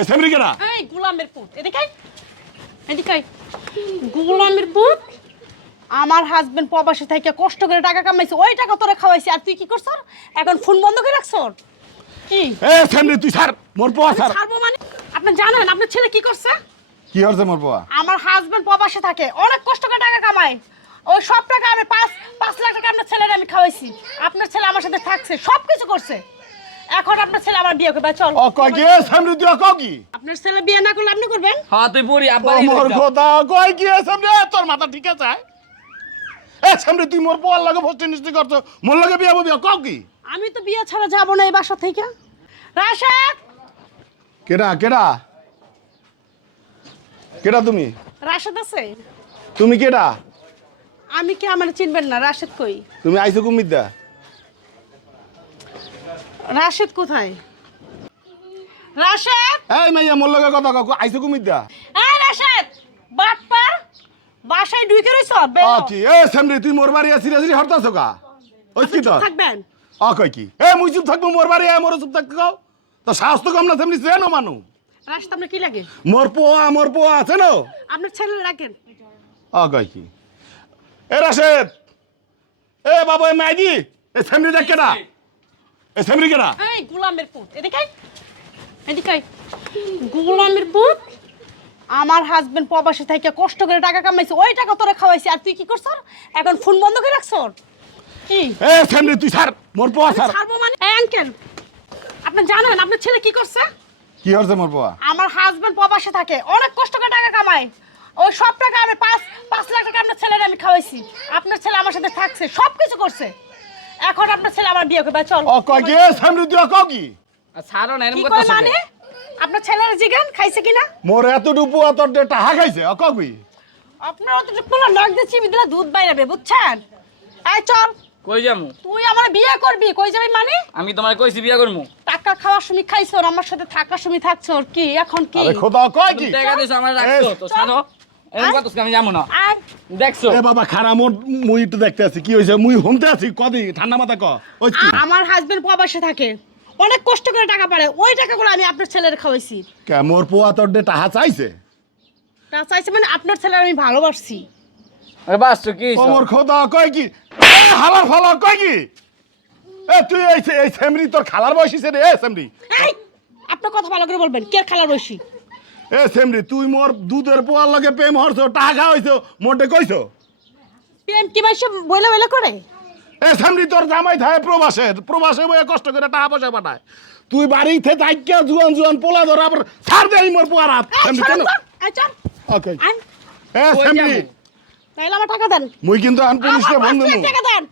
এ সেমরিকেরা এই গোলামের পুত এদিকে এদিকে গোলামের পুত আমার হাজবেন্ড প্রবাসী থেকে কষ্ট করে টাকা কামাইছে ওই টাকা তোরা খাওয়াইছি আর তুই কি করছ এখন ফোন বন্ধ করে রাখছ কি এ সেমরি তুই স্যার মোর পোয়া স্যার ছাড়বো মানে আপনি জানেন আপনার ছেলে কি করছে কি হচ্ছে মোর পোয়া আমার হাজবেন্ড প্রবাসী থাকে অনেক কষ্ট করে টাকা কামায় ওই সব টাকা আমি 5 লাখ টাকা আপনার ছেলের আমি খাওয়াইছি আপনার ছেলে আমার সাথে থাকছে সব কিছু করছে এখন আপনার ছেলে আমার বিয়ে করবে চল ও কই কি সেমরি তুই কও কি আপনার ছেলে বিয়ে না করলে আপনি করবেন হ্যাঁ তুই বুড়ি আব্বা মোর খোদা কই কি সেমরি তোর মাথা ঠিক আছে এ সেমরি তুই মোর পোয়ার লাগে ফস্ট নিশ্চয় করছ মোর লাগে বিয়া ববি কও কি আমি তো বিয়ে ছাড়া যাব না এই বাসা থেকে রাশেদ কেডা কেডা কেডা তুমি রাশেদ আছে তুমি কেডা আমি কি আমার চিনবেন না রাশেদ কই তুমি আইছো কুমিদ্দা রাশেদ কোথায় রাশেদ এই মাইয়া মোর লগে কথা কও আইছো কুমিদ্দা এই রাশেদ বাটপার বাসায় ঢুকে রইছ ও কি এ সেমরি তুই মোর বাড়ি সিরিয়াসলি হরতাছ কা ওই কি তো থাকবেন ও কই কি এ মুই চুপ থাকবো মোর বাড়ি মোর চুপ থাকতে কও তো সাহস তো কম না সেমনি চেনো মানু রাশেদ আপনার কি লাগে মোর পোয়া আছে না আপনার ছেলে রাখেন ও কই কি এ রাশেদ এ বাবা এ মাইদি এ সেমরি দেখ কেডা এ সেমরি কেডা এই গোলামের পুত এদিকে এদিকে গোলামের পুত আমার হাজবেন্ড প্রবাসী থেকে কষ্ট করে টাকা কামাইছে ওই টাকা তোরা খাওয়াইছি আর তুই কি করছ এখন ফোন বন্ধ করে রাখছ কি এ সেমরি তুই স্যার মোর পোয়া স্যার ছাড়বো মানে এই আঙ্কেল আপনি জানেন আপনার ছেলে কি করছে কি হচ্ছে মোর পোয়া আমার হাজবেন্ড প্রবাসী থাকে অনেক কষ্ট করে টাকা কামায় ওই সব টাকা আমি 5 লাখ টাকা আপনার ছেলের আমি খাওয়াইছি আপনার ছেলে আমার সাথে থাকছে সব কিছু করছে এখন আপনার ছেলে আমার বিয়ে করবে চল ও কই কি এ সেমরি তুই কও কি ছাড়ো না কি এরকম কই কথা মানে আপনার ছেলের জিগান খাইছে কিনা মোর এতটুকু পোয়া তোর টাহা খাইছে ও কও কি আপনার অতটুকু পোলা নাক দিয়ে চিবি দিলে দুধ বাইরাবে বুঝছেন এই চল কই যামু তুই আমার বিয়ে করবি কই যাবি মানে আমি তোমার কইছি বিয়া করমু টাকা খাওয়ার সময় খাইছো আর আমার সাথে থাকার সময় থাকছো আর কি এখন কি আরে খোদা কই কি তুমি টাকা দিছো আমার রাখছো তো ছাড়ো এরকম কথা আমি যামু না আর দেখছো এ বাবা খারা মোর মুই তো দেখতে আছি কি হইছে মুই শুনতে আছি কদি ঠান্ডা মাথা ক ওই কি আমার হাজবেন্ড প্রবাসে থাকে অনেক কষ্ট করে টাকা পায় ওই টাকাগুলো আমি আপনার ছেলের খাওয়াইছি কে মোর পোয়া তোর টাহা চাইছে তা চাইছে মানে আপনার ছেলের আমি ভালোবাসছি আরে বাস তো কি ও মোর খোদা কই কি এ হালার ফালা কই কি এ তুই এই সেমরি তোর খালার বয়সী রে এ সেমরি এই আপনার কথা ভালো করে বলবেন কে খালার বসি এ সেমরি তুই মোর দুধের পোয়ার লগে প্রেম হরছো টাকা হইছো মোটে কইছো প্রেম কি মাইসে বইলা বইলা করে এ সেমরি তোর জামাই থাকে প্রবাসে বয়ে কষ্ট করে টাকা পয়সা পাঠায় তুই বাড়িতে থাইকা জুয়ান পোলা ধর আবার ছাড় দে মোর পোয়ার হাত সেমরি কেন ওকে এ সেমরি তাইলে আমার টাকা দেন মুই কিন্তু আন পুলিশে ফোন 5 লাখ দেবো টাকা দেন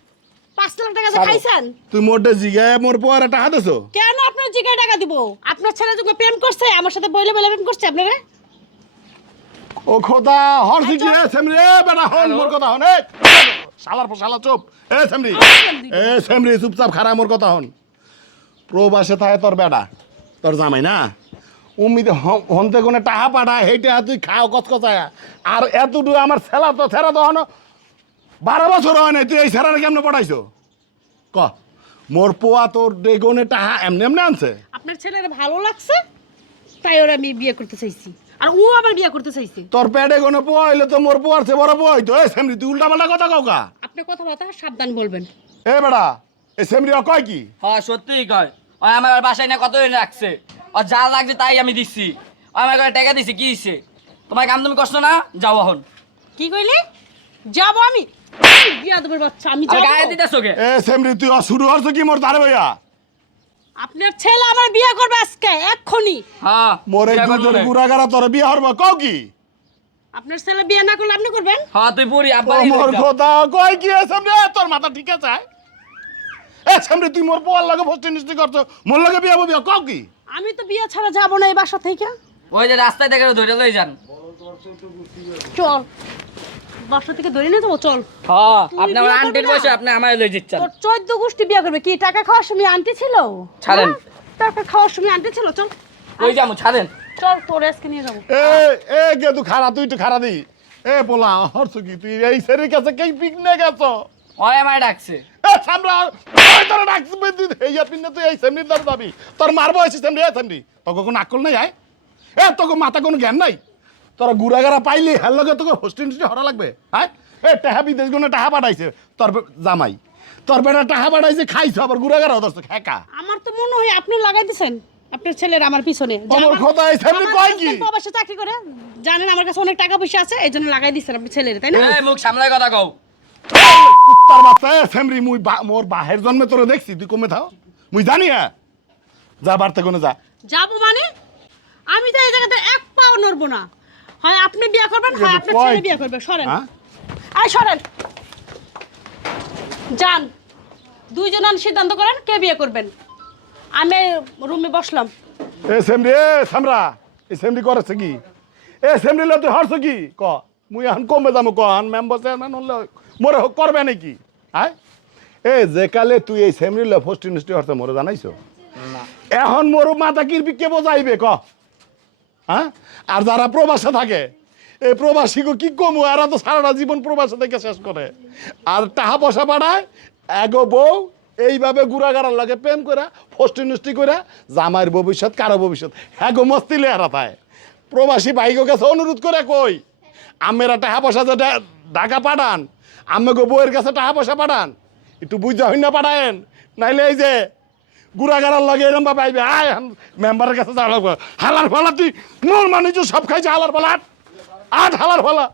5 লাখ টাকা যে খাইছেন তুই মোটে জিগায় মোর পোয়ার টাকা দেছো কেন আপনার জিগায় টাকা দিব আপনার ছেলে যখন প্রেম করছে আমার সাথে বইলা বইলা প্রেম করছে আপনারা ও খোদা হরছি কি এ সেমরি এ বেটা হন মোর কথা হন এ শালার শালা চুপ এ সেমরি চুপচাপ খারা মোর কথা হন প্রবাসে থাকে তোর বেটা তোর জামাই না উম্মিদে হনতে কোনে টাহা পাঠায় হেইটা তুই খাও কচকচায় আর এতটুকু আমার ছেড়া তো হন 12 বছর হয় নাই তুই এই ছেড়ারে কেমনে পড়াইছো ক মোর পোয়া তোর ডেগনে টাহা এমনি এমনি আনছে আপনার ছেলের ভালো লাগছে তাই ওরা আমি বিয়ে করতে চাইছি আর ও আবার বিয়ে করতে চাইছে তোর পেটে কোনো পোয়া হইলে তো মোর পোয়ার চেয়ে বড় পোয়া হইতো এ সেমরি তুই উল্টা পাল্টা কথা কাউকা আপনি কথাবার্তা সাবধান বলবেন এ বেটা এ সেমরি কয় কি হ্যাঁ সত্যিই কয় ওই আমার বাসায় না কতদিন রাখছে আর যা লাগছে তাই আমি দিচ্ছি আমার করে টাকা দিছি কি দিচ্ছে তোমার কাম তুমি কষ্ট না যাও এখন কি কইলি যাব আমি বিয়া দেবার বাচ্চা আমি আর যাব গায়ে দিতেছো কে এ সেমরি তুই শুরু হচ্ছে কি মোর তারে ভাইয়া আপনার ছেলে আমার বিয়ে করবে আজকে এক্ষুনি হ্যাঁ মোরে বিয়া করবো দুধের নে। গুড়াগাড়া তোর বিয়ে হরবা কও কি আপনার ছেলে বিয়ে না করলে আপনি করবেন হ্যাঁ তুই বুড়ি আব্বা ও মোর কথা কই কি এ সেমরি তোর মাথা ঠিক আছে এ সেমরি তুই মোর পোয়ার লাগে ফস্ট নিশ্চয় করছো মোর লাগে বিয়ে ববি কও কি আমি তো বিয়ে ছাড়া যাব না এই বাসা থেকে ওই যে রাস্তায় দেখে ধরে লই যান চল বাসা থেকে ধরে নিয়ে যাবো চল হ্যাঁ তুই আপনি আমার বিয়ে আন্টির করবি না? বসে আপনি আমার লই দিচ্ছেন তোর 14 গোষ্ঠী বিয়ে করবে কি টাকা খাওয়ার সময় আন্টি ছিল ছাড়েন। হ্যাঁ? টাকা খাওয়ার সময় আন্টি ছিল চল কই যামু ছাড়েন চল তোর আজকে নিয়ে যাবো এ এ গে তুই খারা তুই একটু খারা দি এ পোলা হরছো কি তুই এই সেরির কাছে কেই পিকনে গেছো ওই আমায় ডাকছে এ সামরা ওই তোর ডাকছ বেদি এই পিনে তুই এই সেমরির দাম দাবি তোর মারবো এসে সেমরি এ সেমরি তো কোনো আকল নাই আয় তোকে মাথা কোনো জ্ঞান নাই তোরা গুড়াগাড়া পাইলি হের লগে তোকে হোস্টেল হরা লাগবে হ্যাঁ টাহা বিদেশ গুলো টাহা পাঠাইছে তোর জামাই তোর বেটা টাহা পাঠাইছে খাইছো আবার গুড়াগাড়া ধরছে খেকা আমার তো মনে হয় আপনি লাগাই দিছেন আপনার ছেলের আমার পিছনে যে আমার আমার- কথা এই সামনে আমার কয় কি husband প্রবাসে চাকরি করে জানেন আমার কাছে অনেক টাকা পয়সা আছে এই জন্য লাগাই দিছেন আপনি ছেলের তাই না এই মুখ সামলায় কথা কও কুত্তার বাচ্চা সেমরি মুই মোর বাহের জন্মে তোরে দেখছি তুই কমে থাও মুই জানি হ্যাঁ যা বাড়তে কোনো যা যাবো মানে আমি তো এই জায়গাতে এক পাও নড়বো না হয় আপনি বিয়ে করবেন হয় আপনার কয় ছেলে কি? বিয়ে করবে সরেন হ্যাঁ? আয় সরেন যান দুইজন সিদ্ধান্ত করেন কে বিয়ে করবেন আমি রুমে বসলাম এ সেমরি এ সামরা এ সেমরি করেছে কি এ সেমরি লে তুই হরছ কি ক মুই এখন কমে যাবো ক এখন মেম্বার চেয়ারম্যান হলে মোরে করবে নাকি হ্যাঁ এ যে কালে তুই এই সেমরি লে ফার্স্ট ইউনিভার্সিটি হরছে মোরে জানাইছো এখন মোর মাথা কিরপি কে বোঝাইবে ক হ্যাঁ আর যারা প্রবাসে থাকে এই প্রবাসীকে কি কমু এরা তো সারাটা জীবন প্রবাসে থেকে শেষ করে আর টাকা পয়সা পাঠায় এগো বউ এইভাবে গুড়াগাড়ার লাগে প্রেম করে ফষ্টি নষ্টি করে জামাইয়ের ভবিষ্যৎ কারো ভবিষ্যৎ হ্যাঁ গো মস্তি লেহারা তাই প্রবাসী ভাইগো কাছে অনুরোধ করে কই আমেরা টাকা পয়সা যে ঢাকা পাঠান আমি গো বউয়ের কাছে টাকা পয়সা পাঠান একটু বুঝা হইন না পাঠায়েন নাইলে এই যে গুড়াগাড়ার লাগে এরম বা পাইবে আয় মেম্বারের কাছে যাওয়া লাগবে হালার ফলা তুই মোর মানুষ সব খাইছে হালার ফলা আট হালার ফলা